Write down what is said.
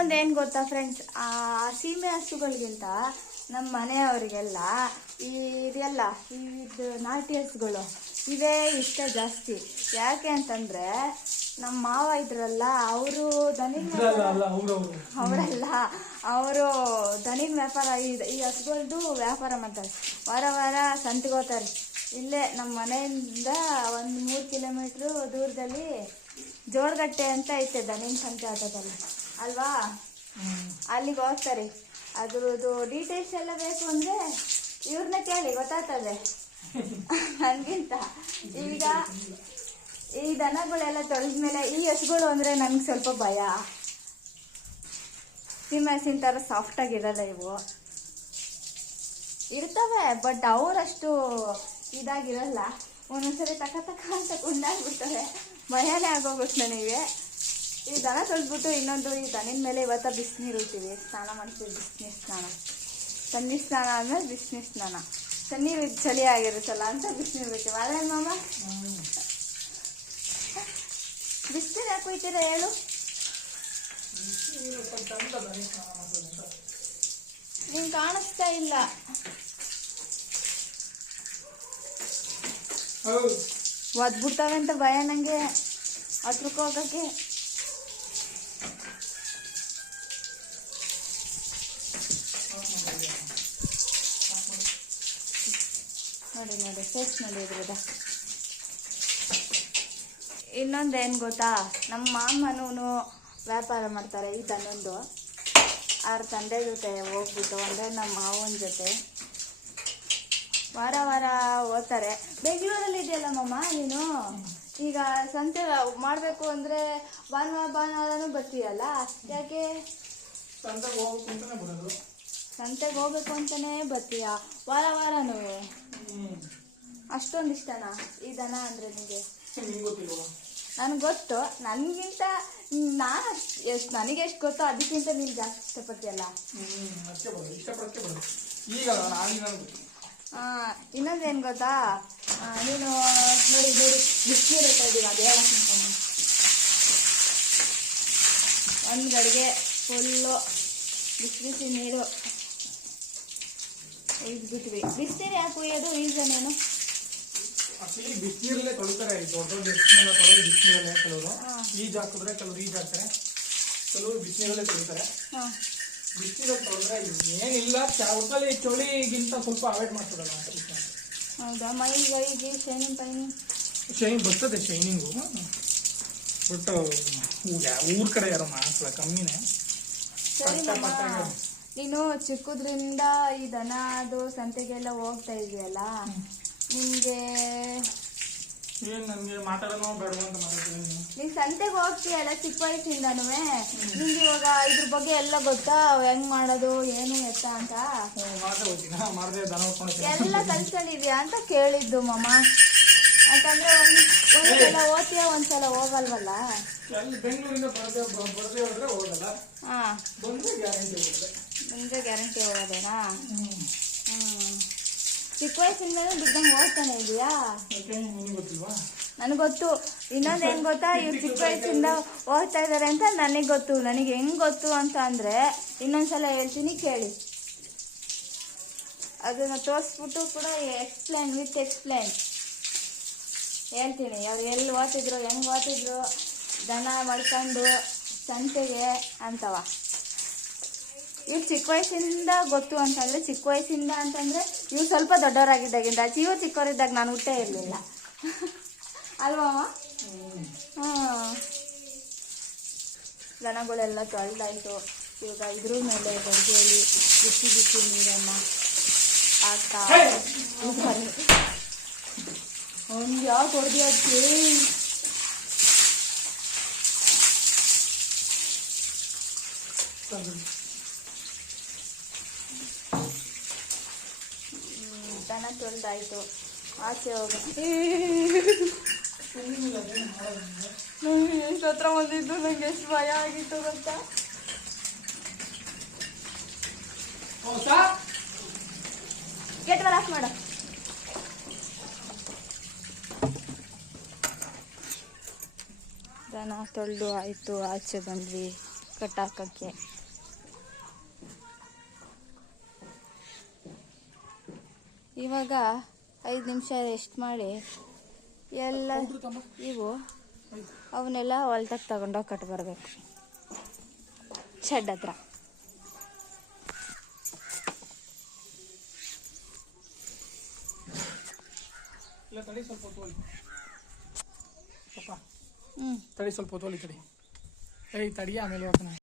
ಇನ್ನೊಂದೇನು ಗೊತ್ತಾ ಫ್ರೆಂಡ್ಸ್, ಆ ಸೀಮೆ ಹಸುಗಳಿಗಿಂತ ನಮ್ಮ ಮನೆಯವರಿಗೆಲ್ಲ ಇದೆಲ್ಲ ಇದು ನಾಟಿ ಹಸುಗಳು ಇವೇ ಇಷ್ಟ ಜಾಸ್ತಿ. ಯಾಕೆ ಅಂತಂದರೆ ನಮ್ಮ ಮಾವ ಇದ್ರಲ್ಲ, ಅವರು ಅವರು ದನಿನ ವ್ಯಾಪಾರ ಈ ಹಸುಗಳ್ದು ವ್ಯಾಪಾರ ಮಾಡ್ತಾರೆ. ವಾರ ವಾರ ಸಂತಿಗೆ ಹೋಗ್ತಾರೆ. ಇಲ್ಲೇ ನಮ್ಮ ಮನೆಯಿಂದ 1-3 ಕಿಲೋಮೀಟ್ರು ದೂರದಲ್ಲಿ ಜೋಳಗಟ್ಟೆ ಅಂತ ಐತೆ, ದನಿನ ಸಂತೆ ಆಟೋದಲ್ಲಿ ಅಲ್ವಾ, ಅಲ್ಲಿಗೆ ಹೋಗ್ತಾರೆ. ಅದ್ರದ್ದು ಡೀಟೇಲ್ಸ್ ಎಲ್ಲ ಬೇಕು ಅಂದರೆ ಇವ್ರನ್ನ ಕೇಳಿ, ಗೊತ್ತಾಗ್ತದೆ ನನಗಿಂತ. ಈಗ ಈ ದನಗಳೆಲ್ಲ ತೊಳೆದ್ಮೇಲೆ ಈ ಹಸುಗಳು ಅಂದರೆ ನನಗೆ ಸ್ವಲ್ಪ ಭಯ. ಸೀಮೆ ಹಸಿನ ಥರ ಸಾಫ್ಟಾಗಿರಲ್ಲ ಇವು, ಇರ್ತವೆ ಬಟ್ ಅವರಷ್ಟು ಇದಾಗಿರಲ್ಲ. ಒಂದೊಂದ್ಸರಿ ತಕ ಅಂತ ಕುಂಡಾಗ್ಬಿಡ್ತವೆ, ಭಯನೇ ಆಗೋಗುತ್ತೆ ನನಗೆ. ಈ ದನ ತೊಳೆದ್ಬಿಟ್ಟು ಇನ್ನೊಂದು ಈ ದನಿನ ಮೇಲೆ ಇವತ್ತು ಬಿಸಿನೀರು ಇರ್ತೀವಿ, ಸ್ನಾನ ಮಾಡ್ತೀವಿ. ಬಿಸಿನೀರು ಸ್ನಾನ, ತಣ್ಣೀರು ಸ್ನಾನ ಆದ್ಮೇಲೆ ಬಿಸಿನೀರು ಸ್ನಾನ. ತಣ್ಣೀರು ಚಳಿ ಆಗಿರುತ್ತಲ್ಲ ಅಂತ ಬಿಸಿನೀರು ಬಿಡ್ತೀವಿ. ಅದೇ ಮಾಮ, ಬಿಸಿನೀರು ಯಾಕೆ ಹೋಯ್ತೀರಾ ಹೇಳು? ನಿಂಗೆ ಕಾಣಿಸ್ತಾ ಇಲ್ಲ. ಒದ್ಬಿಡ್ತಾವೆ ಅಂತ ಭಯ ನನಗೆ ಹತ್ರಕ್ಕೆ ಹೋಗಕ್ಕೆ. ನೋಡಿ ಟೇಸ್ಟ್ ನೋಡಿ ಇದ್ರದ. ಇನ್ನೊಂದೇನು ಗೊತ್ತಾ, ನಮ್ಮ ಮಾಮನೂ ವ್ಯಾಪಾರ ಮಾಡ್ತಾರೆ ಈ ದನಂದು. ಅವ್ರ ತಂದೆ ಜೊತೆ ಹೋಗ್ಬಿಟ್ಟು ಅಂದರೆ ನಮ್ಮ ಮಾವನ ಜೊತೆ ವಾರ ವಾರ ಹೋಗ್ತಾರೆ. ಬೆಂಗಳೂರಲ್ಲಿ ಇದೆಯಲ್ಲ ಮಾಮ ನೀನು, ಈಗ ಸಂತೆ ಮಾಡಬೇಕು ಅಂದರೆ ಭಾನುವಾರನೂ ಬರ್ತೀಯಲ್ಲ, ಯಾಕೆ? ಸಂತೆಗೆ ಹೋಗ್ಬೇಕು ಅಂತಲೇ ಬರ್ತೀಯ ವಾರ ವಾರನೂ? ಅಷ್ಟೊಂದು ಇಷ್ಟನಾ ಈ ದನ ಅಂದರೆ ನಿಮಗೆ? ನನಗೆ ಗೊತ್ತು, ನನಗಿಂತ ನಾನು ಎಷ್ಟು ನನಗೆ ಎಷ್ಟು ಗೊತ್ತೋ ಅದಕ್ಕಿಂತ ನೀನು ಜಾಸ್ತಿ ಇಷ್ಟಪಡ್ತೀಯಲ್ಲ. ಇನ್ನೊಂದೇನು ಗೊತ್ತಾ, ನೀನು ನೋಡಿ ಬಿಸಿನೀರು ಇರ್ತಾ ಇದ್ದೀವಿ, ಅದೇ ಒಂದು ಗಡಿಗೆ ಫುಲ್ಲು ಬಿಸಿ ನೀರು ಇದ್ಬಿಟ್ವಿ. ಬಿಸಿನೀರು ಯಾಕೆ ಕುಯ್ಯೋದು ರೀಸನ್ ಏನು? ಬಿಸಿನೀರಲ್ಲೇ ತೊಳಿತಾರೆ, ದೊಡ್ಡ ಬಿಸಿನೆಲ್ಲ ತೊಳೆದು ಬಿಸಿನೀರಲ್ಲೇ. ಕೆಲವರು ಈಜು ಹಾಕಿದ್ರೆ, ಕೆಲವರು ಈಜು ಹಾಕ್ತಾರೆ, ಕೆಲವರು ಬಿಸಿನೀರಲ್ಲೇ ತೊಳಿತಾರೆ. ಬಿಸಿನೀರಲ್ಲಿ ತೊಳೆದ್ರೆ ಏನಿಲ್ಲ, ಒಟ್ಟಲ್ಲಿ ಚಳಿಗಿಂತ ಸ್ವಲ್ಪ ಅವಾಯ್ಡ್ ಮಾಡ್ತದಲ್ಲ. ಹೌದಾ? ಮೈಗೆ ಶೈನಿಂಗ್ ಬರ್ತದೆ, ಶೈನಿಂಗು. ಬಟ್ ಊರ ಕಡೆ ಯಾರೋ ಮಾಡ್ಸಲ್ಲ, ಕಮ್ಮಿನೇ. ನೀನು ಚಿಕ್ಕದ್ರಿಂದ ಈ ದನ ಅದು ಸಂತೆಗೆಲ್ಲ ಹೋಗ್ತಾ ಇದೆಯಲ್ಲ, ನಿಮಗೆ ನೀನು ಸಂತೆಗೆ ಹೋಗ್ತೀಯಲ್ಲ ಚಿಕ್ಕ ವಯಸ್ಸಿಂದನೂ, ನಿಮ್ಗೆ ಇವಾಗ ಇದ್ರ ಬಗ್ಗೆ ಎಲ್ಲ ಗೊತ್ತಾ, ಹೆಂಗ್ ಮಾಡೋದು ಏನು ಎತ್ತ ಅಂತ ಎಲ್ಲ ಕಲ್ತ್ಕೊಂಡಿದ್ಯಾ ಅಂತ ಕೇಳಿದ್ದು ಮಾಮ. ಯಾಕಂದ್ರೆ ಒಂದ್ಸಲ ಓದ್ತೀಯ ಒಂದ್ಸಲ ಹೋಗಲ್ವಲ್ಲ. ಮುಂದೆ ಗ್ಯಾರಂಟಿ ಹೋಗೋದೇನಾ? ಚಿಕ್ಕ ವಯಸ್ಸಿಂದ ಬಿದ್ದಂಗೆ ಓದ್ತಾನೆ ಇದೆಯಾ? ನನಗೆ ಗೊತ್ತು. ಇನ್ನೊಂದೇನು ಗೊತ್ತಾ, ಇವ್ರು ಚಿಕ್ಕ ವಯಸ್ಸಿಂದ ಓದ್ತಾ ಇದ್ದಾರೆ ಅಂತ ನನಗೆ ಗೊತ್ತು. ನನಗೆ ಹೆಂಗೆ ಗೊತ್ತು ಅಂತ ಅಂದರೆ ಇನ್ನೊಂದ್ಸಲ ಹೇಳ್ತೀನಿ ಕೇಳಿ. ಅದನ್ನು ತೋರಿಸ್ಬಿಟ್ಟು ಕೂಡ ಎಕ್ಸ್ಪ್ಲೈನ್ ಹೇಳ್ತೀನಿ. ಅವ್ರು ಎಲ್ಲಿ ಓದ್ತಿದ್ರು, ಹೆಂಗೆ ಓದ್ತಿದ್ರು, ದನ ಮಾಡ್ಕೊಂಡು ಸಂತೆಗೆ ಅಂತವ. ಇವ್ರು ಚಿಕ್ಕ ವಯಸ್ಸಿಂದ ಗೊತ್ತು ಅಂತಂದರೆ, ಚಿಕ್ಕ ವಯಸ್ಸಿಂದ ಅಂತಂದರೆ ಇವ್ರು ಸ್ವಲ್ಪ ದೊಡ್ಡವರಾಗಿದ್ದಾಗಿಂದ. ಇವ್ರು ಚಿಕ್ಕವರಿದ್ದಾಗ ನಾನು ಹುಟ್ಟೇ ಇರಲಿಲ್ಲ ಅಲ್ವಾ? ದನಗಳೆಲ್ಲ ತೊಳೆದಾಯಿತು. ಇವಾಗ ಇದ್ರ ಮೇಲೆ ಗಡಿಗೆಯಲ್ಲಿ ಬಿಸಿ ನೀರನ್ನು ಹಾಕ್ತಾ ಒಂದು ಯಾವ ಕೊಡ್ದಿ ಅದಕ್ಕೆ ದನ ತೊಳೆದಾಯಿತು. ಆಚೆ ಹೋಗ ಎಷ್ಟು ಹತ್ರ ಬಂದಿದ್ದು, ನಂಗೆ ಎಷ್ಟು ಭಯ ಆಗಿತ್ತು ಗೊತ್ತಾ. ಗೇಟ್ ಮೇಲೆ ಆಫ್ ಮಾಡ. ದನ ತೊಳೆದು ಆಯಿತು, ಆಚೆ ಬಂದ್ವಿ. ಕಟ್ಟಾಕಕ್ಕೆ. ಇವಾಗ 5 ನಿಮಿಷ ರೆಸ್ಟ್ ಮಾಡಿ ಎಲ್ಲ ಇವು ಅವನ್ನೆಲ್ಲ ಹೊಲ್ತಕ್ಕೆ ತಗೊಂಡೋಗಿ ಕಟ್ಬರ್ಬೇಕು ಶೆಡ್ ಹತ್ರ. ಇಲ್ಲ ತಡಿ ಸ್ವಲ್ಪ ಹೊತ್ತು ಹೋಲಿ ಪಾಪ, ಹ್ಞೂ ತಡಿ ಸ್ವಲ್ಪ ಹೊತ್ತು ಹೋಲಿ ತಡಿ. ಏಯ್ ತಡಿ ಆಮೇಲೆ ಹೋಗ್ತಾನೆ.